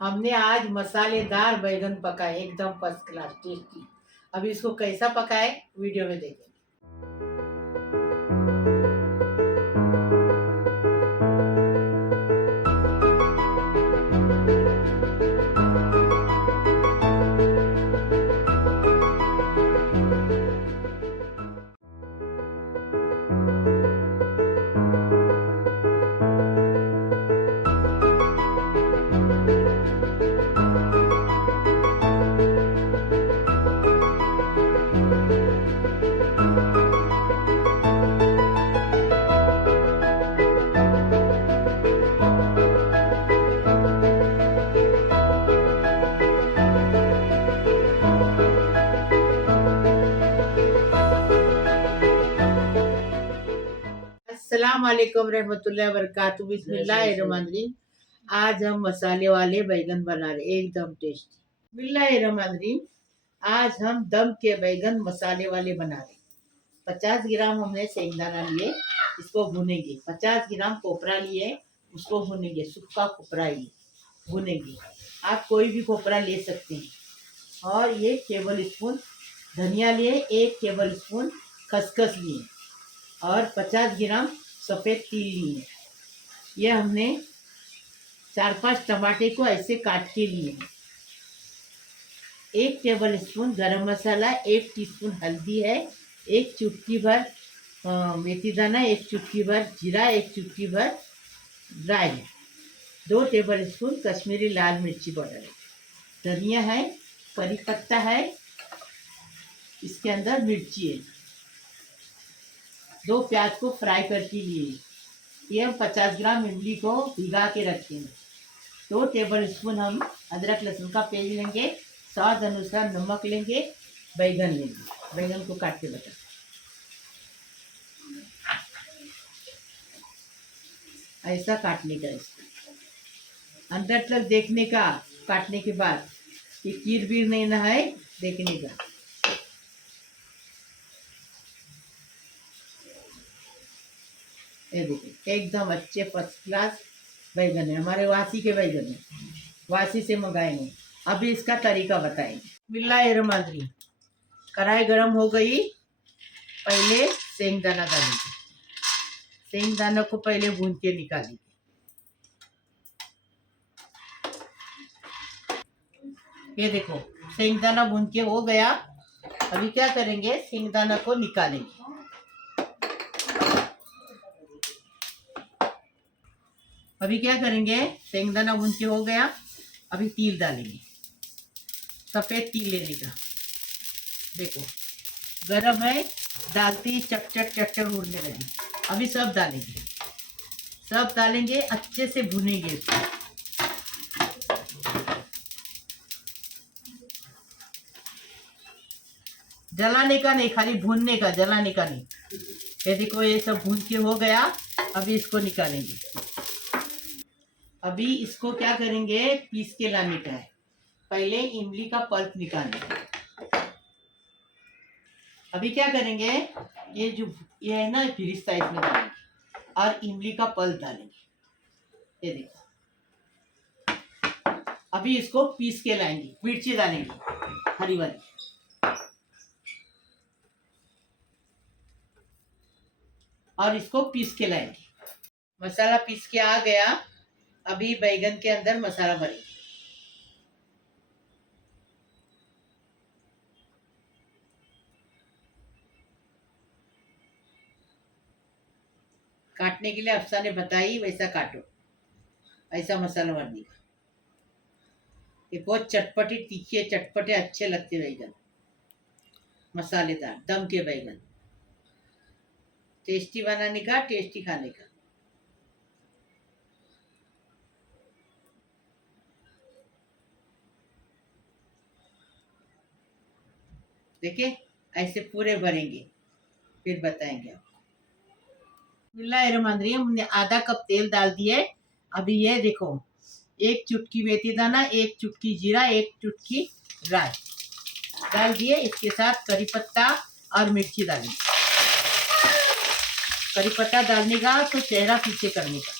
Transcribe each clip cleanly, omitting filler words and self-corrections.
हमने आज मसालेदार बैगन पकाए, एकदम फर्स्ट क्लास टेस्टी। अब इसको कैसा पकाए वीडियो में देखें। अस्सलाम वालेकुम रहमतुल्लाहि व बरकातुहू। बिस्मिल्लाहिर्रहमानिर्रहीम। आज हम मसाले वाले बैगन बना रहे, एकदम टेस्टी। बिस्मिल्लाहिर्रहमानिर्रहीम। आज हम दम के बैगन मसाले वाले बना रहे। 50 ग्राम हमने सेंगदाना लिए, इसको भुनेंगे। 50 ग्राम कोपरा लिए, उसको भुनेंगे। सूखा कोपरा लिए भुनेंगे। आप कोई भी कोपरा ले सकते हैं। और ये टेबल स्पून धनिया लिए, 1 टेबल स्पून खसखस लिए और 50 ग्राम सफ़ेद तिल लिए। ये हमने 4-5 टमाटे को ऐसे काट के लिए हैं। 1 टेबल स्पून गरम मसाला, 1 टीस्पून हल्दी है, 1 चुटकी भर मेथी दाना, 1 चुटकी भर जीरा, 1 चुटकी भर ड्राई है, 2 टेबल स्पून कश्मीरी लाल मिर्ची पाउडर है, धनिया है, करी पत्ता है, इसके अंदर मिर्ची है, 2 प्याज को फ्राई करके लिए। ये हम 50 ग्राम इमली को भिगा के रखेंगे। 2 टेबल स्पून हम अदरक लहसुन का पेस्ट लेंगे, स्वाद अनुसार नमक लेंगे, बैगन लेंगे। बैगन को काट के बता, ऐसा काटने का, इसको अंदर तक देखने का, काटने के बाद ये कीर बीर नहीं ना है, देखने का। ये देखिए एकदम अच्छे फर्स्ट क्लास बैगन है, हमारे वासी के बैगन है, वासी से मंगाएंगे। अभी इसका तरीका बताएंगे। बिस्मिल्लाहिर्रहमानिर्रहीम। कढ़ाई गरम हो गई, पहले सेंगदाना डालेंगे। सेंगदाना को पहले भून के निकालेंगे। ये देखो सेंगदाना भून के हो गया। अभी क्या करेंगे, सेंगदाना को निकालेंगे। अभी क्या करेंगे, सेंगदाना भून के हो गया। अभी तिल डालेंगे, सफ़ेद तिल लेने का। देखो गरम है, डालती ही चटचट चटचट उड़ने लगी। अभी सब डालेंगे, सब डालेंगे, अच्छे से भुनेंगे इसको। जलाने का नहीं, खाली भूनने का, जलाने का नहीं। ये देखो ये सब भून के हो गया। अभी इसको निकालेंगे। अभी इसको क्या करेंगे, पीस के लाने का है। पहले इमली का पल्प निकालेंगे। अभी क्या करेंगे, ये जो ये है ना, फिरिस्ता इसमें डालेंगे और इमली का पल्प डालेंगे। ये देखो अभी इसको पीस के लाएंगे। मिर्ची डालेंगे हरी वाली, और इसको पीस के लाएंगे। मसाला पीस के आ गया। अभी बैगन के अंदर मसाला भरेंगे। काटने के लिए अफसा ने बताई, वैसा काटो, ऐसा मसाला भरने का। ये बहुत चटपटे तीखे चटपटे अच्छे लगते बैगन, मसालेदार दम के बैगन। टेस्टी बनाने का, टेस्टी खाने का। देखिए ऐसे पूरे भरेंगे, फिर बताएंगे आपको। बिस्मिल्लाहिर्रहमानिर्रहीम। हमने आधा कप तेल डाल दिए। अभी ये देखो 1 चुटकी मेथी दाना, 1 चुटकी जीरा, 1 चुटकी राई डाल दिए। इसके साथ करी पत्ता और मिर्ची डालेंगे। करी पत्ता डालने का तो चेहरा पीछे करने का।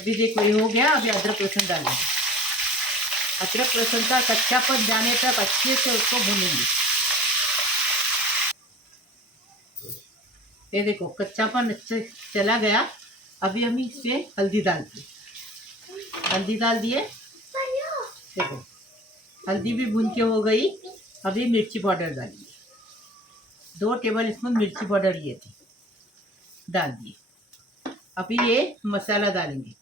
अभी देखो ये हो गया। अभी अदरक लहसुन डालेंगे। अदरक लहसुन का कच्चापन जाने तक अच्छे से उसको भूनेंगे। ये देखो कच्चापन अच्छे चला गया। अभी हम इसमें हल्दी डाल दिए। हल्दी डाल दिए। देखो हल्दी भी भून के हो गई। अभी मिर्ची पाउडर डालिए। 2 टेबल स्पून मिर्ची पाउडर लिए थे, डाल दिए। अभी ये मसाला डालेंगे।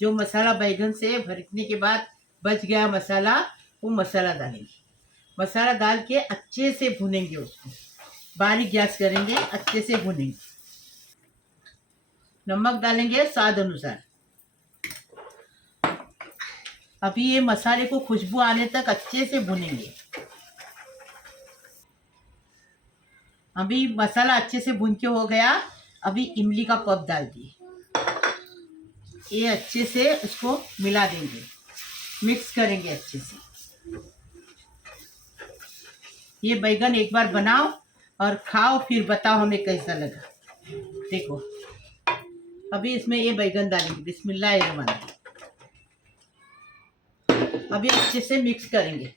जो मसाला बैगन से भरने के बाद बच गया मसाला, वो मसाला डालेंगे। मसाला डाल के अच्छे से भूनेंगे उसको। बारीक गैस करेंगे, अच्छे से भूनेंगे। नमक डालेंगे स्वाद अनुसार। अभी ये मसाले को खुशबू आने तक अच्छे से भूनेंगे। अभी मसाला अच्छे से भून के हो गया। अभी इमली का पल्प डाल दिए। ये अच्छे से उसको मिला देंगे, मिक्स करेंगे अच्छे से। ये बैगन एक बार बनाओ और खाओ, फिर बताओ हमें कैसा लगा। देखो अभी इसमें ये बैगन डालेंगे। बिस्मिल्लाहिर्रहमानिर्रहीम। अभी अच्छे से मिक्स करेंगे।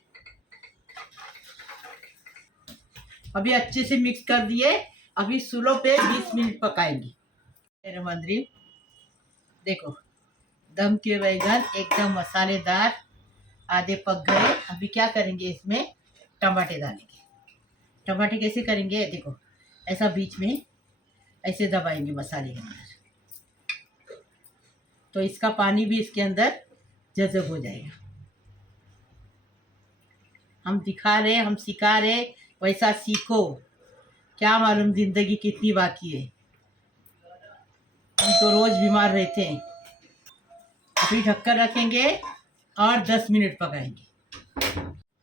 अभी अच्छे से मिक्स कर दिए। अभी स्लो पे 20 मिनट पकाएंगे। रहमानिर्रहीम। देखो दम के बैगन एकदम मसालेदार आधे पक गए। अभी क्या करेंगे, इसमें टमाटे डालेंगे। टमाटे कैसे करेंगे, देखो ऐसा बीच में ऐसे दबाएंगे मसाले के अंदर, तो इसका पानी भी इसके अंदर जज़ब हो जाएगा। हम दिखा रहे, हम सिखा रहे, वैसा सीखो। क्या मालूम जिंदगी कितनी बाकी है। हम तो रोज बीमार रहते हैं। अभी ढक्कन रखेंगे और 10 मिनट पकाएंगे।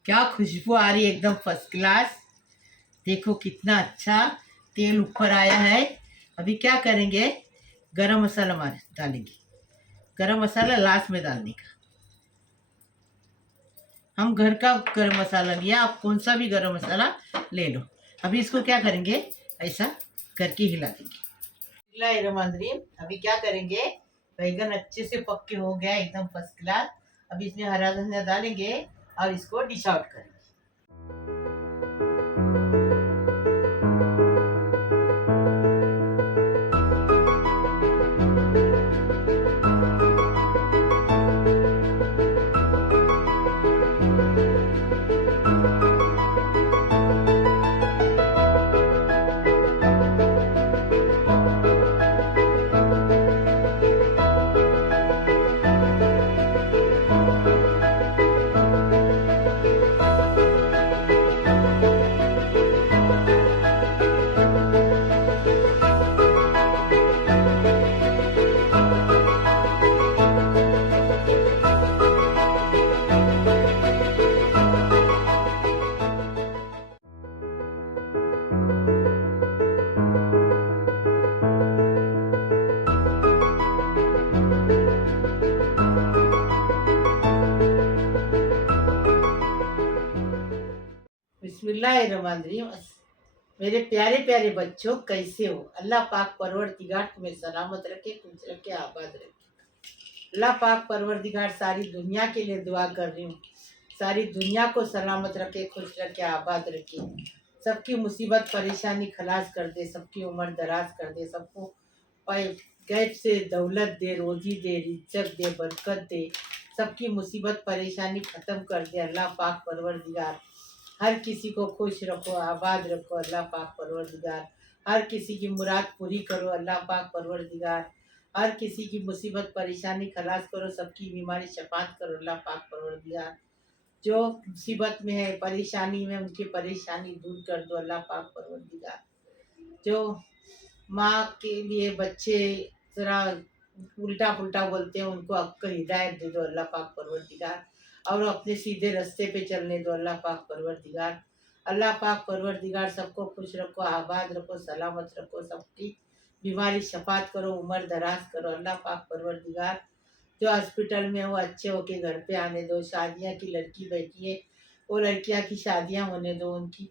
क्या खुशबू आ रही है, एकदम फर्स्ट क्लास। देखो कितना अच्छा तेल ऊपर आया है। अभी क्या करेंगे, गरम मसाला डालेंगे। गरम मसाला लास्ट में डालने का। हम घर का गरम मसाला लिया, आप कौन सा भी गरम मसाला ले लो। अभी इसको क्या करेंगे, ऐसा करके हिला देंगे। बिस्मिल्लाहिर्रहमानिर्रहीम। अभी क्या करेंगे, बैगन अच्छे से पक के हो गया एकदम फर्स्ट क्लास। अभी इसमें हरा धनिया डालेंगे और इसको डिश आउट करेंगे। बिस्मिल्लाहिर्रहमानिर्रहीम। मेरे प्यारे प्यारे बच्चों, कैसे हो? अल्लाह पाक परवरदिगार तुम्हें सलामत रखे, खुश रखे, आबाद रखे। अल्लाह पाक परवरदिगार सारी दुनिया के लिए दुआ कर रही हूँ। सारी दुनिया को सलामत रखे, खुश रखे, आबाद रखे। सबकी मुसीबत परेशानी खलास कर दे, सबकी उम्र दराज कर दे, सबको गैब से दौलत दे, रोजी दे, इज्जत दे, बरकत दे। सबकी मुसीबत परेशानी ख़त्म कर दे अल्लाह पाक परवरदिगार। हर किसी को खुश रखो, आबाद रखो अल्लाह पाक परवरदिगार। हर किसी की मुराद पूरी करो अल्लाह पाक परवरदिगार। हर किसी की मुसीबत परेशानी खलास करो, सबकी बीमारी शफात करो अल्लाह पाक परवरदिगार। जो मुसीबत में है, परेशानी में, उनकी परेशानी दूर कर दो अल्लाह पाक परवरदिगार। जो माँ के लिए बच्चे ज़रा उल्टा पुल्टा बोलते हैं, उनको अक्ल हिदायत दे दो अल्लाह पाक परवरदिगार, और अपने सीधे रास्ते पे चलने दो अल्लाह पाक परवरदिगार। अल्लाह पाक परवरदिगार सबको खुश रखो, आबाद रखो, सलामत रखो, सबकी बीमारी शफात करो, उम्र दराज करो अल्लाह पाक परवरदिगार। जो हॉस्पिटल में वो अच्छे होके घर पे आने दो। शादियाँ की लड़की बैठी है, वो लड़कियाँ की शादियाँ होने दो, उनकी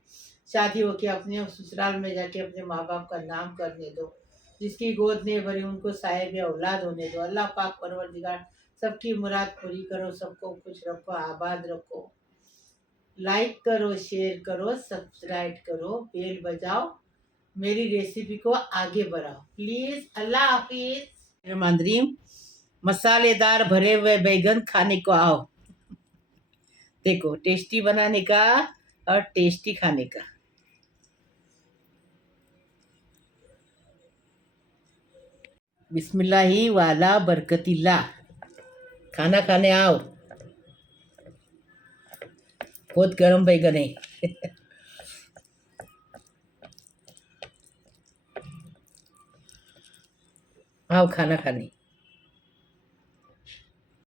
शादी होके अपने ससुराल में जाके अपने माँ बाप का नाम करने दो। जिसकी गोद ने भरी उनको साहिब औलाद होने दो। अल्लाह पाक परवरदिगार सबकी मुराद पूरी करो, सबको खुश रखो, आबाद रखो। लाइक करो, शेयर करो, सब्सक्राइब करो, बेल बजाओ, मेरी रेसिपी को आगे बढ़ाओ प्लीज। अल्लाह हाफिज। मंदरीम मसालेदार भरे हुए बैगन खाने को आओ। देखो टेस्टी बनाने का और टेस्टी खाने का। बिस्मिल्लाही वाला बरकतिल्ला। खाना खाने आओ। बहुत गर्म बैगन है। आओ खाना खाने।